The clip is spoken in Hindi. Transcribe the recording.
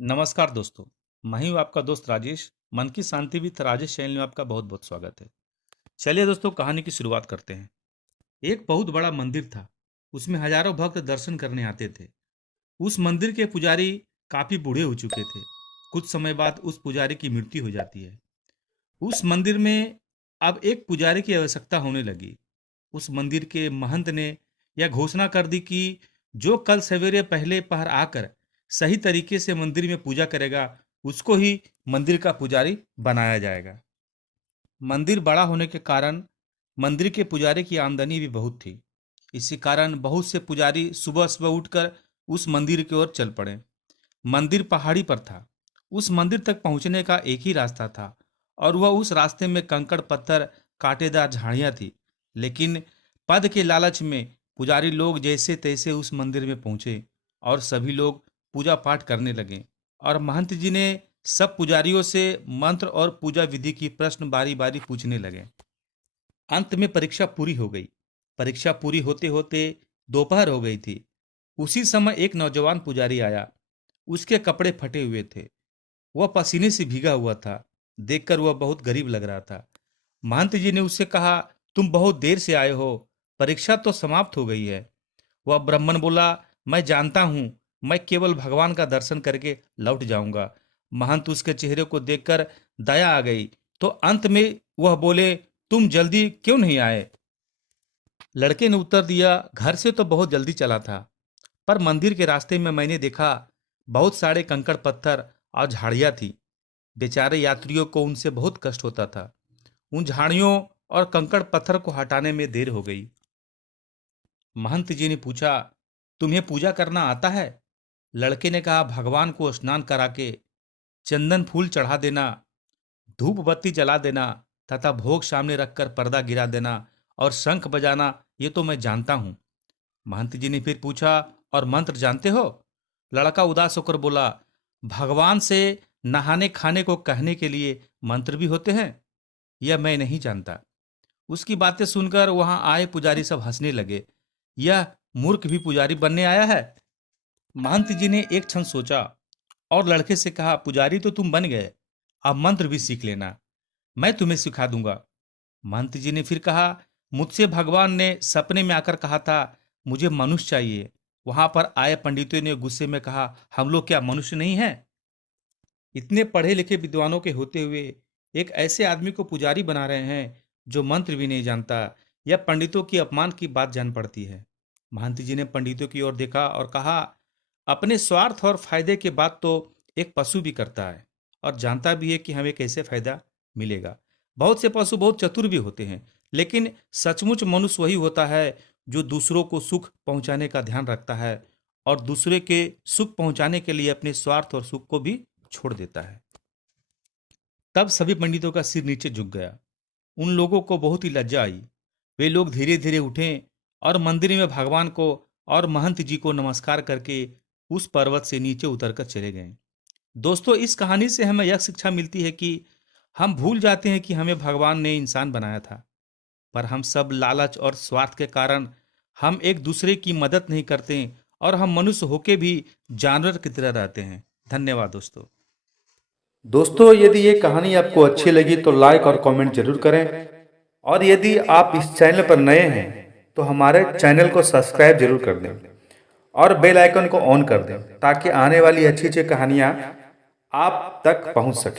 नमस्कार दोस्तों। मैं हूँ आपका दोस्त राजेश। मन की शांति विद राजेश चैनल में आपका बहुत बहुत स्वागत है। चलिए दोस्तों, कहानी की शुरुआत करते हैं। एक बहुत बड़ा मंदिर था। उसमें हजारों भक्त दर्शन करने आते थे। उस मंदिर के पुजारी काफी बूढ़े हो चुके थे। कुछ समय बाद उस पुजारी की मृत्यु हो जाती है। उस मंदिर में अब एक पुजारी की आवश्यकता होने लगी। उस मंदिर के महंत ने यह घोषणा कर दी कि जो कल सवेरे पहले पहर आकर सही तरीके से मंदिर में पूजा करेगा, उसको ही मंदिर का पुजारी बनाया जाएगा। मंदिर बड़ा होने के कारण मंदिर के पुजारी की आमदनी भी बहुत थी। इसी कारण बहुत से पुजारी सुबह सुबह उठकर उस मंदिर की ओर चल पड़े। मंदिर पहाड़ी पर था। उस मंदिर तक पहुंचने का एक ही रास्ता था, और वह उस रास्ते में कंकड़ पत्थर, कांटेदार झाड़ियां थी। लेकिन पद के लालच में पुजारी लोग जैसे तैसे उस मंदिर में पहुंचे, और सभी लोग पूजा पाठ करने लगे। और महंत जी ने सब पुजारियों से मंत्र और पूजा विधि की प्रश्न बारी बारी पूछने लगे। अंत में परीक्षा पूरी हो गई। परीक्षा पूरी होते होते दोपहर हो गई थी। उसी समय एक नौजवान पुजारी आया। उसके कपड़े फटे हुए थे। वह पसीने से भीगा हुआ था। देखकर वह बहुत गरीब लग रहा था। महंत जी ने उससे कहा, तुम बहुत देर से आए हो, परीक्षा तो समाप्त हो गई है। वह ब्राह्मण बोला, मैं जानता हूं, मैं केवल भगवान का दर्शन करके लौट जाऊंगा। महंत उसके चेहरे को देखकर दया आ गई, तो अंत में वह बोले, तुम जल्दी क्यों नहीं आए? लड़के ने उत्तर दिया, घर से तो बहुत जल्दी चला था, पर मंदिर के रास्ते में मैंने देखा बहुत सारे कंकड़ पत्थर और झाड़ियां थी। बेचारे यात्रियों को उनसे बहुत कष्ट होता था। उन झाड़ियों और कंकड़ पत्थर को हटाने में देर हो गई। महंत जी ने पूछा, तुम्हें पूजा करना आता है? लड़के ने कहा, भगवान को स्नान करा के चंदन फूल चढ़ा देना, धूप बत्ती जला देना तथा भोग सामने रखकर पर्दा गिरा देना और शंख बजाना, ये तो मैं जानता हूं। महंत जी ने फिर पूछा, और मंत्र जानते हो? लड़का उदास होकर बोला, भगवान से नहाने खाने को कहने के लिए मंत्र भी होते हैं? यह मैं नहीं जानता। उसकी बातें सुनकर वहां आए पुजारी सब हंसने लगे। यह मूर्ख भी पुजारी बनने आया है। महंत जी ने एक क्षण सोचा और लड़के से कहा, पुजारी तो तुम बन गए, अब मंत्र भी सीख लेना, मैं तुम्हें सिखा दूंगा। महंत जी ने फिर कहा, मुझसे भगवान ने सपने में आकर कहा था मुझे मनुष्य चाहिए। वहां पर आए पंडितों ने गुस्से में कहा, हम लोग क्या मनुष्य नहीं हैं? इतने पढ़े लिखे विद्वानों के होते हुए एक ऐसे आदमी को पुजारी बना रहे हैं जो मंत्र भी नहीं जानता। यह पंडितों की अपमान की बात जान पड़ती है। महंत जी ने पंडितों की ओर देखा और कहा, अपने स्वार्थ और फायदे के बाद तो एक पशु भी करता है और जानता भी है कि हमें कैसे फायदा मिलेगा। बहुत से पशु बहुत चतुर भी होते हैं, लेकिन सचमुच मनुष्य वही होता है जो दूसरों को सुख पहुंचाने का ध्यान रखता है और दूसरे के सुख पहुंचाने के लिए अपने स्वार्थ और सुख को भी छोड़ देता है। तब सभी पंडितों का सिर नीचे झुक गया। उन लोगों को बहुत ही लज्जा आई। वे लोग धीरे धीरे उठे और मंदिर में भगवान को और महंत जी को नमस्कार करके उस पर्वत से नीचे उतरकर चले गए। दोस्तों, इस कहानी से हमें यह शिक्षा मिलती है कि हम भूल जाते हैं कि हमें भगवान ने इंसान बनाया था, पर हम सब लालच और स्वार्थ के कारण हम एक दूसरे की मदद नहीं करते और हम मनुष्य होके भी जानवर की तरह रहते हैं। धन्यवाद दोस्तों। दोस्तों, यदि ये कहानी आपको अच्छी लगी तो लाइक और कमेंट जरूर करें। और यदि आप इस चैनल पर नए हैं तो हमारे चैनल को सब्सक्राइब जरूर कर दें और बेल आइकन को ऑन कर दें ताकि आने वाली अच्छी अच्छी कहानियां आप तक पहुंच सके।